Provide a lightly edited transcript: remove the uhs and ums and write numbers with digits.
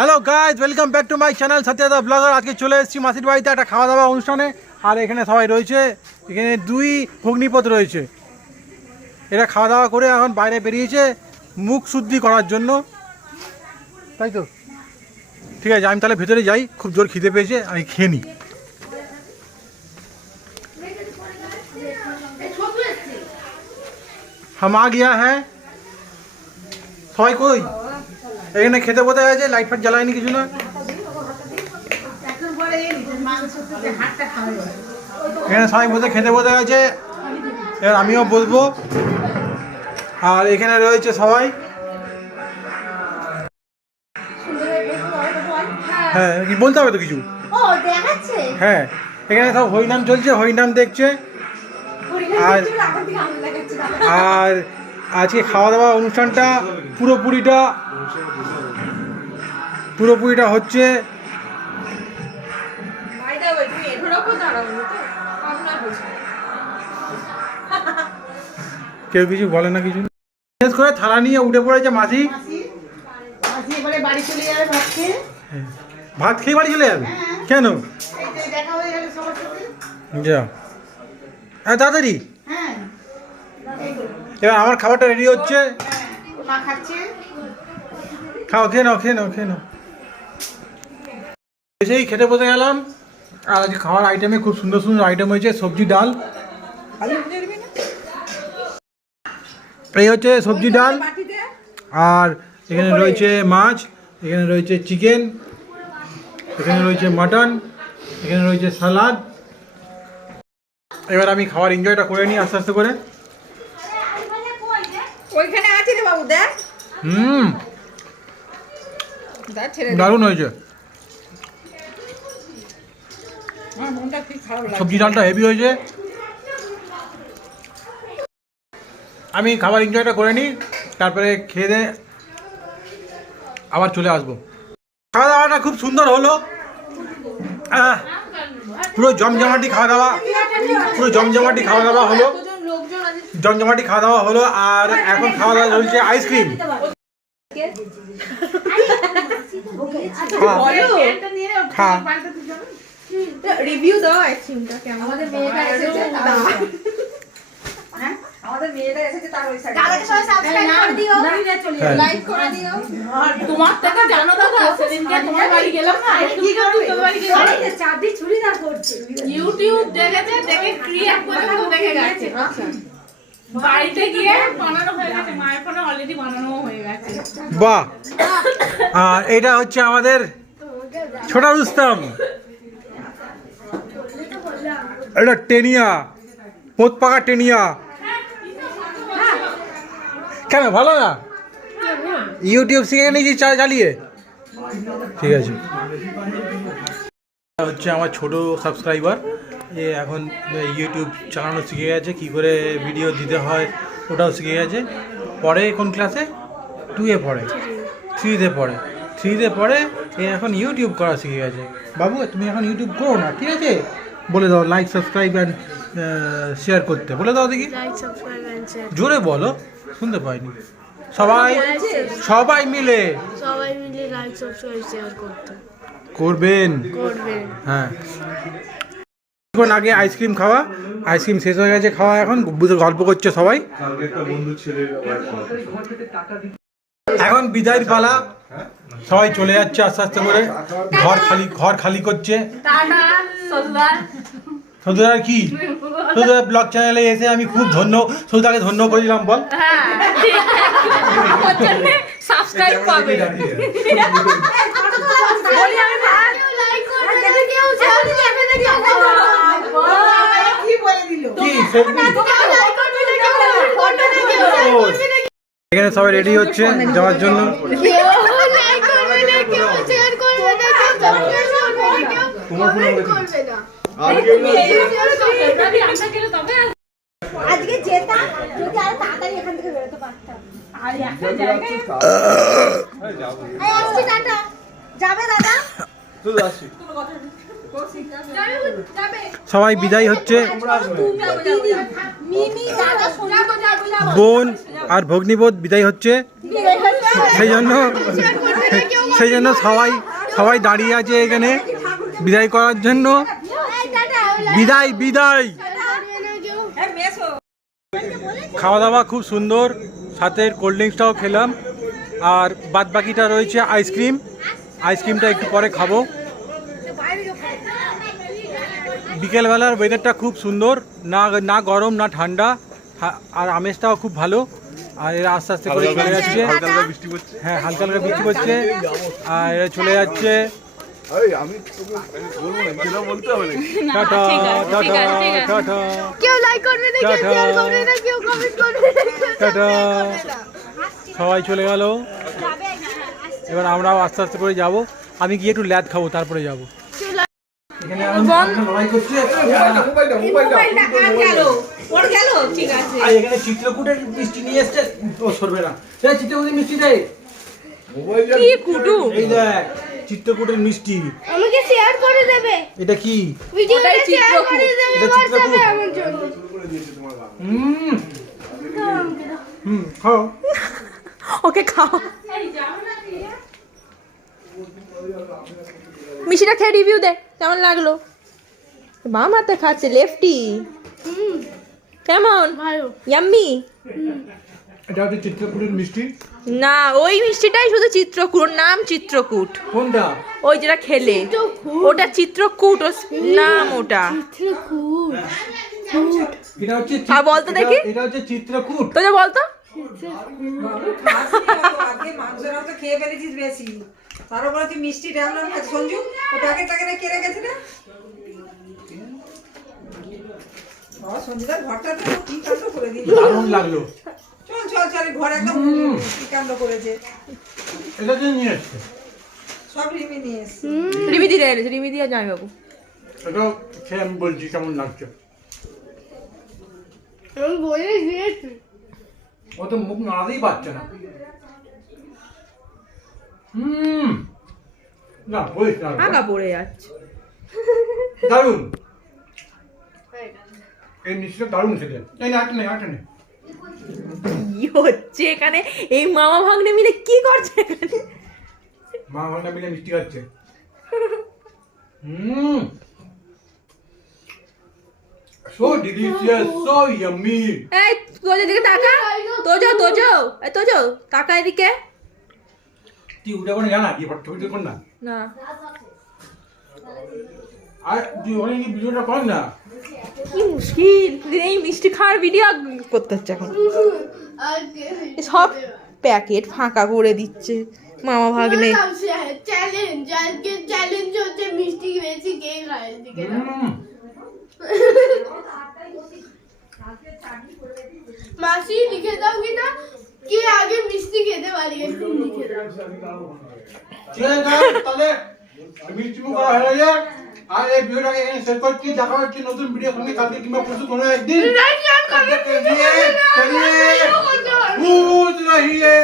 Hello guys, welcome back to my channel Satyada blogger. আজকে চলে এসেছি মাসির বাড়িতে একটা খাওয়া দাওয়া অনুষ্ঠানে। আর এখানে সবাই রয়েছে, এখানে দুই ভগ্নিপথ রয়েছে। এরা খাওয়া দাওয়া করে এখন বাইরে বেরিয়েছে মুখ শুদ্ধি করার জন্য, তাই তো? ঠিক আছে, আমি তাহলে ভেতরে যাই, খুব জোর খিদে পেয়েছে, আমি খেয়ে নিই। হাম আ গিয়া হ্যাঁ, সবাই কই? এখানে খেতে বসে গেছে, লাইট ফাইট জ্বালায়নি কিছু না। এখানে সবাই বসে খেতে বসে গেছে, এবার আমিও বসবো। আর এখানে রয়েছে সবাই, হ্যাঁ কি বলতে হবে তো কিছু। হ্যাঁ, এখানে সব হরিনাম চলছে, হরিনাম দেখছে। আর আর আজকে খাওয়া দাওয়া অনুষ্ঠানটা পুরোপুরিটা হচ্ছে কেউ কিছু বলে না, কিছু বিশেষ করে থালা নিয়ে উঠে পড়েছে মাসি। ভাত খেয়ে বাড়ি চলে যাবে? কেন? যা তাড়াতাড়ি। এবার আমার খাবারটা রেডি হচ্ছে, খাও, খেয়ে নাও। এসেই খেতে বসে গেলাম। আর আজকে খাওয়ার আইটেমে খুব সুন্দর সুন্দর আইটেম হয়েছে। সবজি ডাল, এই হচ্ছে সবজি ডাল। আর এখানে রয়েছে মাছ, এখানে রয়েছে চিকেন, এখানে রয়েছে মাটন, এখানে রয়েছে সালাদ। এবার আমি খাওয়ার এনজয়টা করে নিই আস্তে আস্তে করে। দারুণ হয়েছে, সবজি ডালটা হেভি হয়েছে। আমি খাবার এনজয়টা করে নিই, তারপরে খেয়ে দিয়ে আবার চলে আসবো। খাওয়া দাওয়াটা খুব সুন্দর হলো, পুরো জমজমাটি খাওয়া দাওয়া হলো। আর এখন খাওয়া দাওয়া চলছে আইসক্রিম। রিভিউ দাও আইসক্রিমটা কেমন। আমাদের মেয়েটা এসেছে তার ওই সাইডে। দাদাকে সবাই সাবস্ক্রাইব করে দিও, লাইক করে দিও। তোমার টাকা জানো দাদা, সেদিনকে তোমার বাড়ি গেলাম না, কি করতে তোমার বাড়ি গেলাম, আরে চাঁদি চুরি না করছে, ইউটিউব দেখেছে, দেখে ক্রিয়েট করে তো দেখে গেছে। বাড়িতে গিয়ে বানানো হয়ে গেছে, মায়ের ফোনে অলরেডি বানানো হয়ে গেছে। বাহ! আর এটা হচ্ছে আমাদের ছোটা রুস্তম, এটা টেনিয়া, পোত পাকা টেনিয়া। কেন ভালো না? ইউটিউব শিখে নিয়েছি চালিয়ে। ঠিক আছে, হচ্ছে আমার ছোট সাবস্ক্রাইবার, এ এখন ইউটিউব চালানো শিখে গেছে, কী করে ভিডিও দিতে হয় ওটাও শিখে গেছে। পরে কোন ক্লাসে? 2-এ পড়ে, 3-তে পড়ে, এ এখন ইউটিউব করা শিখে গেছে। বাবু তুমি এখন ইউটিউব করো না, ঠিক আছে? বলে দাও লাইক, সাবস্ক্রাইব অ্যান্ড শেয়ার করতে বলে দাও দেখি, জোরে বলো, শুনতে পাইনি। সবাই মিলে লাইক, সাবস্ক্রাইব, শেয়ার করবেন। হ্যাঁ, কিছুক্ষণ আগে আইসক্রিম খাওয়া, আইসক্রিম শেষ হয়ে গেছে খাওয়া, এখন গল্প করছে সবাই। এখন বিদায়ের পালা, সবাই চলে যাচ্ছে আস্তে আস্তে করে, ঘর খালি করছে। সৌদার কি সৌদার ব্লগ চ্যানেলে এসে আমি খুব সৌদাকে ধন্য করে দিলাম, বল। সাবস্ক্রাইব পাবে, বলি আমি লাইক করে কেউ কি বলে দিল, কি এখানে সবাই রেডি হচ্ছে যাওয়ার জন্য। আজকে যেতাম যদি আরো তাড়াতাড়ি এখান থেকে বেরোতে পারতাম। আর একটা জায়গায় আসছি, টাটা। যাবে দাদা? সবাই বিদায় হচ্ছে, মিমি দাদা বোন আর ভগ্নিপোত বিদায় হচ্ছে। সেই জন্য সেই জন্য সবাই সবাই দাঁড়িয়ে আছে এখানে বিদায় করার জন্য। বিদায় বিদায়। খাওয়া দাওয়া খুব সুন্দর, সাথে কোল্ড ড্রিঙ্কসটাও খেলাম, আর বাদ বাকিটা রয়েছে আইসক্রিম। আইসক্রিমটা একটু পরে খাবো। বিকেলবেলার ওয়েদারটা খুব সুন্দর, না গরম না ঠান্ডা, আর আমেজটাও খুব ভালো। আর এরা আস্তে আস্তে করে চলে যাচ্ছে। হ্যাঁ, হালকা হালকা বৃষ্টি পড়ছে, আর এরা চলে যাচ্ছে। টাটা টাটা টাটা কেউ লাইক করবে না, কেউ শেয়ার করবে না, কেউ কমেন্ট করবে না। টাটা। সবাই চলে গেল, এবার আমরাও আস্তে আস্তে করে যাব। আমি গিয়ে একটু ল্যাদ খাবো, তারপরে যাবো। এখানে লড়াই করছে। এখানে চিত্রকূটের মিষ্টি নিয়ে এসছে, ও সরবে না। চিত্রকূটের মিষ্টি দেয়, এই দেখ চিত্রকূটের মিষ্টি। আমাকে শেয়ার করে দেবে। এটা কি? ভিডিওটা শেয়ার করে দেবে এটা চিত্রকূট। WhatsApp-এ আমার জন্য। খাও। ওকে খাও। মিষ্টিটা খেয়ে রিভিউ দে, কেমন লাগলো? বাম হাতে খাচ্ছে, লেফটি। কেমন? ভালো। ইয়াম্মি? এটা হচ্ছে চিত্রকূটের মিষ্টি। না, ওই মিষ্টিটাই শুধু চিত্রকূট, নাম চিত্রকূট। কোনটা? ওই যেটা খেলে ওটা চিত্রকূট, ও নাম ওটা। চিত্রকূট। এটা হচ্ছে আর বলতো দেখি। এটা হচ্ছে চিত্রকূট। তো যে বলতো। আগে মাংসটা তো খেয়ে ফেলেছিস বেশি, তার উপরে তুই মিষ্টি ডালনা সঞ্জু ও প্যাকেট প্যাকেটে কেড়ে গেছে না। সঞ্জুদার ঘরটা তো কি কাণ্ড করে দিল, দারুণ লাগলো। চল চল চল, ঘর একদম কি কাণ্ড করেছে। এটা যে নিয়ে এসছে, সব রিমি নিয়ে এসছে। রিমি দি এনেছে, রিমি দিয়া জামাই বাবু। এটা খেয়ে আমি বলছি কেমন লাগছে। আমি বলে দিয়েছি। ও তো মুখ নাড়াতেই পারছে না। না বলিস না, আগা পড়ে যাচ্ছে। দারুণ। এই মিষ্টিটা দারুণ খেতে। এই না, আট নেই, আট নেই। কি হচ্ছে এখানে? এই মামা ভাগ্নে মিলে কি করছে এখানে? মা ভান্ডা মিলে মিষ্টি খাচ্ছে। So delicious, so yummy. এই তোজো দিকে তাকা, তোজো তাকা এদিকে। তুই উঠে কোনে জানা কি ফটো ভিডিও কর না। না, আর তুই ওখানে কি ভিডিওটা কর না। কি মুশকিল, এই মিষ্টি খাওয়ার ভিডিও করতে হচ্ছে এখন। সব প্যাকেট ফাঁকা করে দিচ্ছে মামা ভাগ্নে। চ্যালেঞ্জ, আজকে চ্যালেঞ্জ হচ্ছে মিষ্টি বেশি কে খায় দিকে। মাসি লিখে দাও কি না, কে আগে মিষ্টি খেতে পারি, একটু লিখে দাও। ঠিক আছে, তাহলে মিষ্টি মুখ করা হয়ে যায়। আর এই ভিডিওটাকে এখানে শেষ করছি। দেখা হচ্ছে নতুন ভিডিও সঙ্গে কালকে কিংবা পরশু কোনো একদিন। চলিয়ে ভূত রহিয়ে।